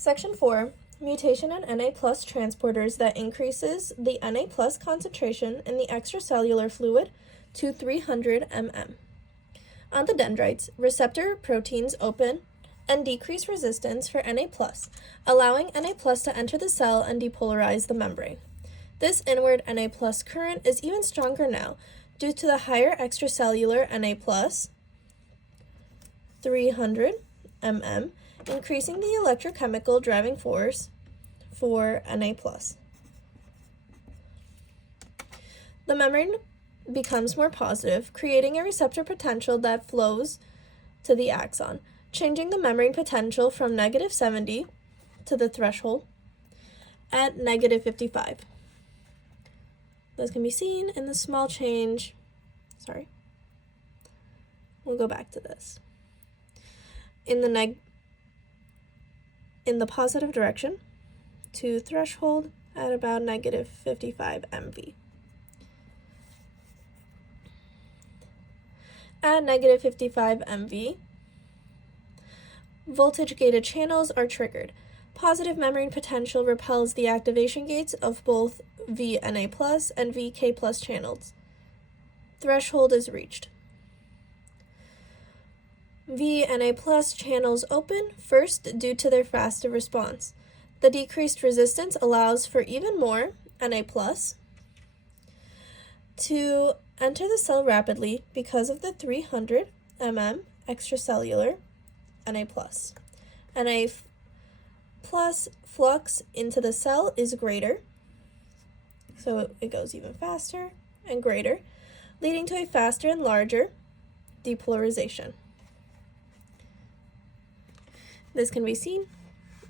Section 4, mutation in Na+ transporters that increases the Na+ concentration in the extracellular fluid to 300 mm. On the dendrites, receptor proteins open and decrease resistance for Na+, allowing Na+ to enter the cell and depolarize the membrane. This inward Na+ current is even stronger now due to the higher extracellular Na+, 300 mm, increasing the electrochemical driving force for Na+. The membrane becomes more positive, creating a receptor potential that flows to the axon, changing the membrane potential from -70 to the threshold at -55. This can be seen in the small change. We'll go back to this. In the positive direction to threshold at about -55 MV. At -55 MV, voltage-gated channels are triggered. Positive membrane potential repels the activation gates of both VNA+ and VK+ channels. Threshold is reached. VNA+ channels open first due to their faster response. The decreased resistance allows for even more Na+ to enter the cell rapidly because of the 300 mm extracellular Na+. Na+ flux into the cell is greater, so it goes even faster and greater, leading to a faster and larger depolarization. This can be seen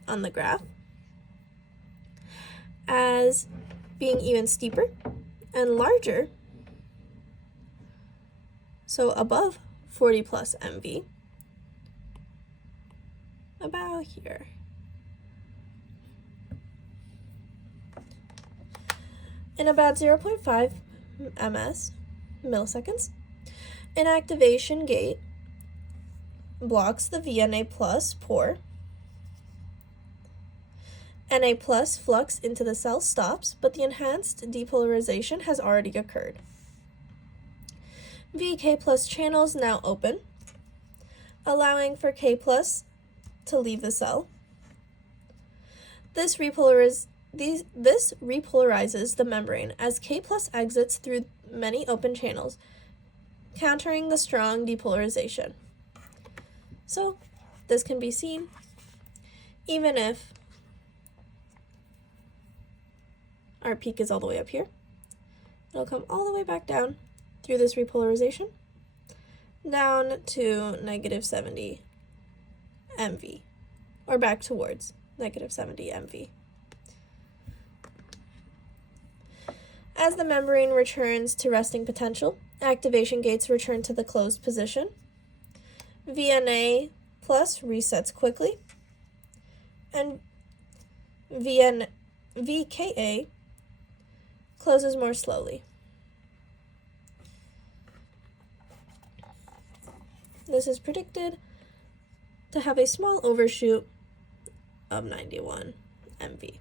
on the graph as being even steeper and larger, so above 40 plus MV, about here. In about 0.5 milliseconds, an activation gate blocks the VNA+ pore. Na+ flux into the cell stops, but the enhanced depolarization has already occurred. VK+ channels now open, allowing for K+ to leave the cell. This repolarizes the membrane as K+ exits through many open channels, countering the strong depolarization. So this can be seen even if our peak is all the way up here. It'll come all the way back down through this repolarization, down to -70 MV, or back towards -70 MV. As the membrane returns to resting potential, activation gates return to the closed position. VNA+ resets quickly, and VKA closes more slowly. This is predicted to have a small overshoot of 91 MV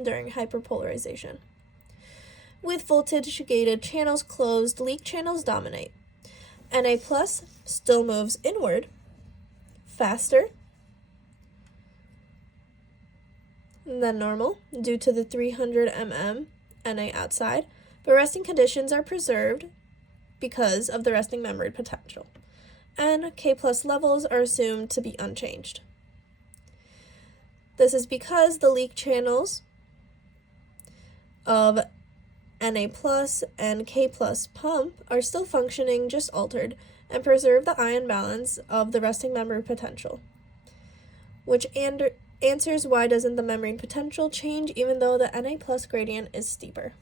during hyperpolarization. With voltage-gated channels closed, leak channels dominate. Na+ still moves inward, faster than normal due to the 300 mm Na outside, but resting conditions are preserved because of the resting membrane potential, and K+ levels are assumed to be unchanged. This is because the leak channels of Na+ and K+ pump are still functioning, just altered, and preserve the ion balance of the resting membrane potential, which answers why doesn't the membrane potential change even though the Na+ gradient is steeper.